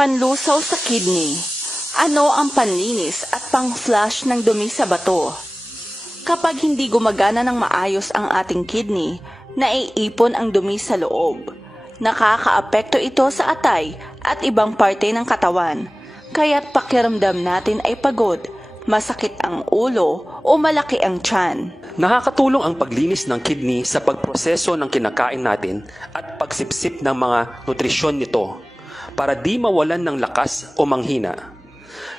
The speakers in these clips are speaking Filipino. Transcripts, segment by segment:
Panlusaw sa kidney. Ano ang panlinis at pang-flush ng dumi sa bato? Kapag hindi gumagana ng maayos ang ating kidney, naiipon ang dumi sa loob. Nakakaapekto ito sa atay at ibang parte ng katawan. Kaya't pakiramdam natin ay pagod, masakit ang ulo o malaki ang tiyan. Nakakatulong ang paglinis ng kidney sa pagproseso ng kinakain natin at pagsipsip ng mga nutrisyon nito para di mawalan ng lakas o manghina.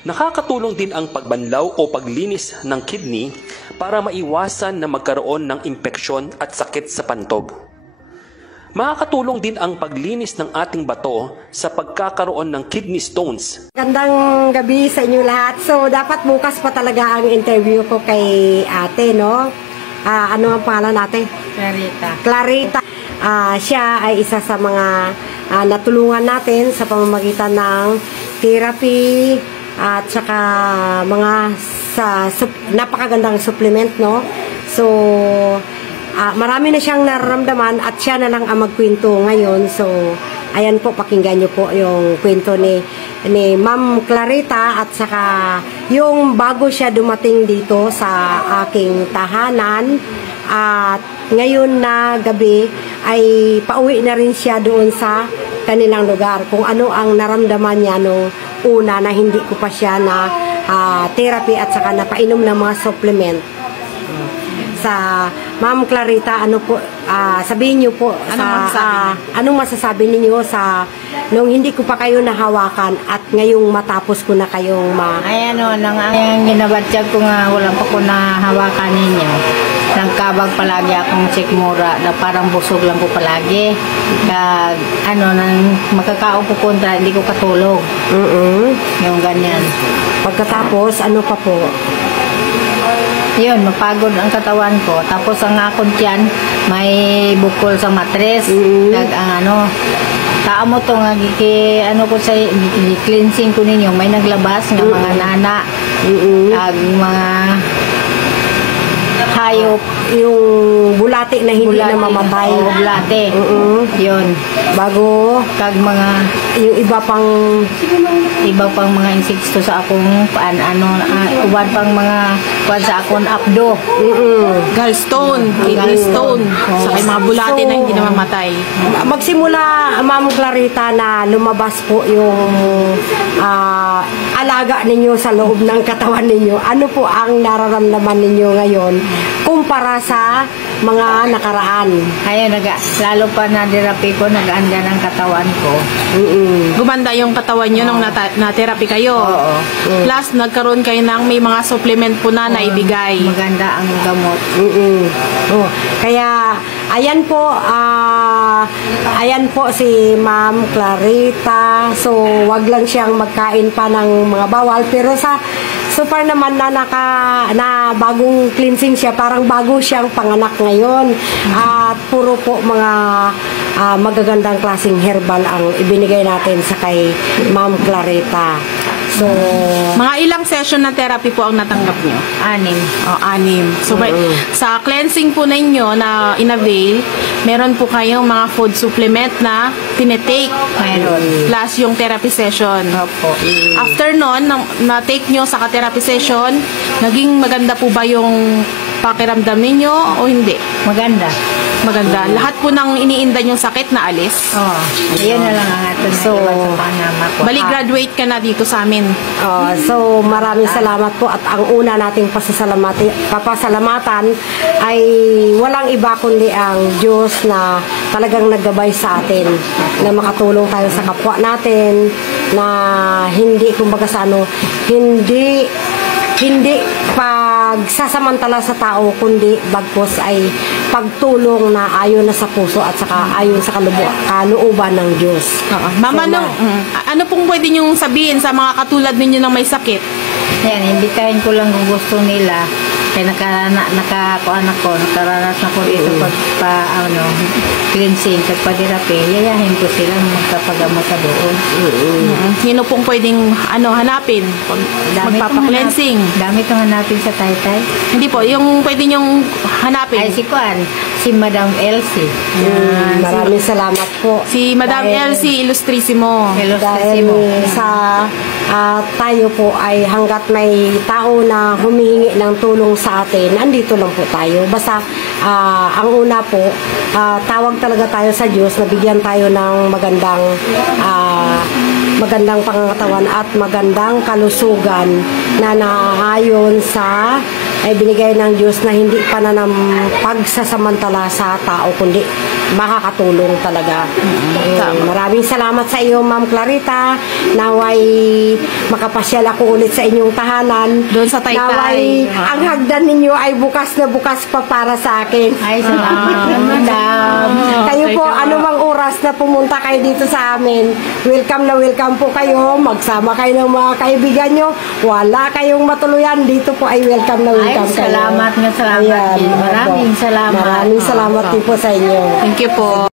Nakakatulong din ang pagbanlaw o paglinis ng kidney para maiwasan na magkaroon ng impeksyon at sakit sa pantog. Makakatulong din ang paglinis ng ating bato sa pagkakaroon ng kidney stones. Gandang gabi sa inyo lahat. So, dapat bukas pa talaga ang interview ko kay ate, no? Ano ang pangalan natin? Clarita. Siya ay isa sa mga natulungan natin sa pamamagitan ng therapy at saka mga napakagandang supplement, no? So, marami na siyang nararamdaman at siya na lang ang magkwento ngayon. So, ayan po, pakinggan niyo po yung kwento ni Ma'am Clarita at saka yung bago siya dumating dito sa aking tahanan at ngayon na gabi ay pauwi na rin siya doon sa kanilang lugar. Kung ano ang naramdaman niya nung una na hindi ko pa siya na therapy at saka napainom ng mga supplement. Sa Ma'am Clarita, ano po, sabihin niyo po, anong masasabi ninyo sa nung hindi ko pa kayo nahawakan at ngayong matapos ko na kayong Ay ang ginabatsyag ko nga, wala pa ko nahawakan ninyo. Nagkabag palagi akong sikmura na parang busog lang ko palagi. Kag, nang makakaon ko kontra, hindi ko katulog. Yung ganyan. Pagkatapos, ano pa po? Yun, mapagod ang katawan ko. Tapos ang akong tiyan, may bukol sa matres. Taamo to nga ko sa cleansing ko ninyo, may naglabas ng mga nana, mga hayop, yung bulate na hindi na mamatay. Bulate. Yun. Bago kag mga yung iba pang mga insekto sa akong uban pang mga sa akong abdo. Gallstone, kidney stone, sa mga bulate na hindi na mamatay. Magsimula, Ma'am Clarita, na lumabas po yung alaga ninyo sa loob ng katawan ninyo. Ano po ang nararamdaman ninyo ngayon kumpara sa mga nakaraan? Ayun, lalo pa na therapy ko, nag-anda ng katawan ko. Gumanda yung katawan nyo nung na-therapy kayo. Plus, nagkaroon kayo ng may mga supplement po na naibigay. Maganda ang gamot. Kaya, ayan po si Ma'am Clarita. So, wag lang siyang magkain pa ng mga bawal. Pero so far naman na bagong cleansing siya, parang bago siyang panganak ngayon. At puro po mga magagandang klaseng herbal ang ibinigay natin sa kay Ma'am Clarita. So, mga ilang session na therapy po ang natanggap nyo? 6. So, sa cleansing po ninyo na in-avail, meron po kayong mga food supplement na tinetake. Meron. Plus yung therapy session. Opo. After nun, na-take nyo sa ka-therapy session, naging maganda po ba yung pakiramdam ninyo o hindi? Maganda. Lahat po ng iniinda yung sakit na alis. Ayun na lang ang atin. So, graduate ka na dito sa amin. So, maraming salamat po. At ang una nating papasalamatan ay walang iba kundi ang Diyos na talagang naggabay sa atin. Na makatulong tayo sa kapwa natin. Na hindi, kumbaga hindi pagsasamantala sa tao, kundi bagpos ay pagtulong na ayon na sa puso at saka ayon sa kalooban ng Diyos. Mama, ano pong pwede niyong sabihin sa mga katulad ninyo na may sakit? Yan, imbitahin ko lang kung gusto nila. Kaya nakaranas na ko dito cleansing, pagpa-therapy, yayahin ko sila magpapagamot sa doon. Sino pong pwedeng hanapin? Magpapa-cleansing? Dami itong hanapin sa taytay. Hindi po, yung pwede nyong hanapin. Ay, si Kuan. si Madam Elsie. Maraming salamat po. Si Madam Elsie Illustrissimo. Dahil sa tayo po ay hanggat may tao na humihingi ng tulong sa atin, andito lang po tayo. Basta ang una po, tawag talaga tayo sa Diyos na bigyan tayo ng magandang pangangatawan at magandang kalusugan na naayon sa ay binigay ng Diyos na hindi pagsasamantala sa tao kundi makakatulong talaga. Maraming salamat sa iyo, Ma'am Clarita. Naway makapasyal ako ulit sa inyong tahanan. Doon sa Taytay. Naway ang hagdan ninyo ay bukas na bukas pa para sa akin. Ay, salamat, Madam. Kayo po, anumang oras na pumunta kayo dito sa amin, welcome na welcome po kayo. Magsama kayo ng mga kaibigan nyo. Wala kayong matuluyan. Dito po ay welcome na welcome kayo. Salamat nga, salamat. Ayan, Maraming salamat. Maraming salamat din po sa inyo. Thank you po.